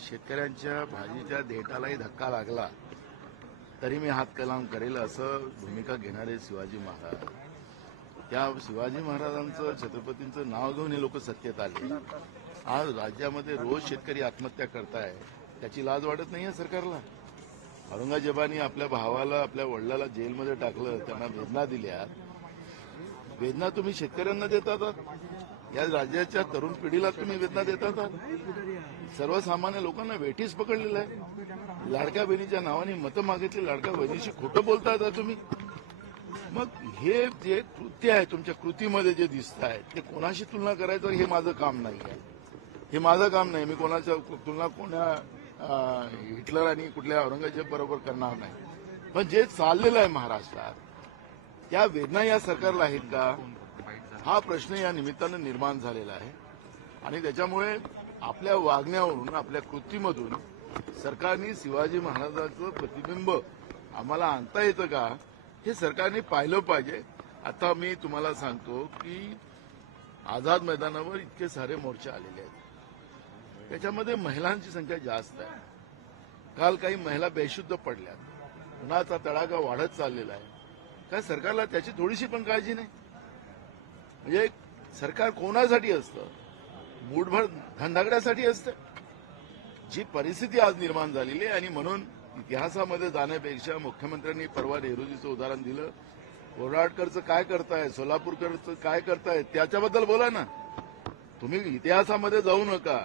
शेतकऱ्यांच्या भाजीच्या देठालाही धक्का लागला तरी मी हातकलाम करेल असं भूमिका घेणारे शिवाजी महाराज. त्या शिवाजी महाराजांचं छत्रपतींचं नाव घेऊन हे लोक सत्तेत आले. आज राज्यामध्ये रोज शेतकरी आत्महत्या करताय, त्याची लाज वाटत नाहीये सरकारला. औरंगजेबाने आपल्या भावाला आपल्या वडिलाला जेलमध्ये टाकलं, त्यांना वेदना दिल्या. वेदना तुम्ही शेतकऱ्यांना देतात, या राज्याच्या तरुण पिढीला तुम्ही वेदना देतात. सर्वसामान्य लोकांना वेठीस पकडलेलं आहे. लाडक्या बहिणीच्या नावाने मतं मागितली, लाडक्या बहिणीशी खोटं बोलतात तुम्ही. मग हे जे कृत्य आहे तुमच्या कृतीमध्ये जे दिसत आहे ते कोणाशी तुलना करायचं हे माझं काम नाही आहे. हे माझं काम नाही. मी कोणाच्या तुलना हिटलर आणि कुठल्या औरंगजेब बरोबर करणार नाही. पण जे चाललेलं आहे महाराष्ट्रात त्या वेदना या सरकारला आहेत का, हा प्रश्न या निमित्तानं निर्माण झालेला आहे. आणि त्याच्यामुळे आपल्या वागण्यावरून आपल्या कृतीमधून सरकारने शिवाजी महाराजांचं प्रतिबिंब आम्हाला आणता येतं का हे सरकारने पाहिलं पाहिजे. आता मी तुम्हाला सांगतो की आझाद मैदानावर इतके सारे मोर्चे आलेले आहेत, त्याच्यामध्ये महिलांची संख्या जास्त आहे. काल काही महिला बेशुद्ध पडल्यात, उन्हाचा तडाखा वाढत चाललेला आहे. काय सरकारला त्याची थोडीशी पण काळजी नाही? म्हणजे सरकार कोणासाठी असतं? मूठभर धनधाकड्यासाठी असतं. जी परिस्थिती आज निर्माण झालेली आहे आणि म्हणून इतिहासामध्ये जाण्यापेक्षा मुख्यमंत्र्यांनी परवा नेहरूजीचं उदाहरण दिलं. कोराडकरचं काय करताय, सोलापूरकरचं काय करताय त्याच्याबद्दल बोला ना. तुम्ही इतिहासामध्ये जाऊ नका.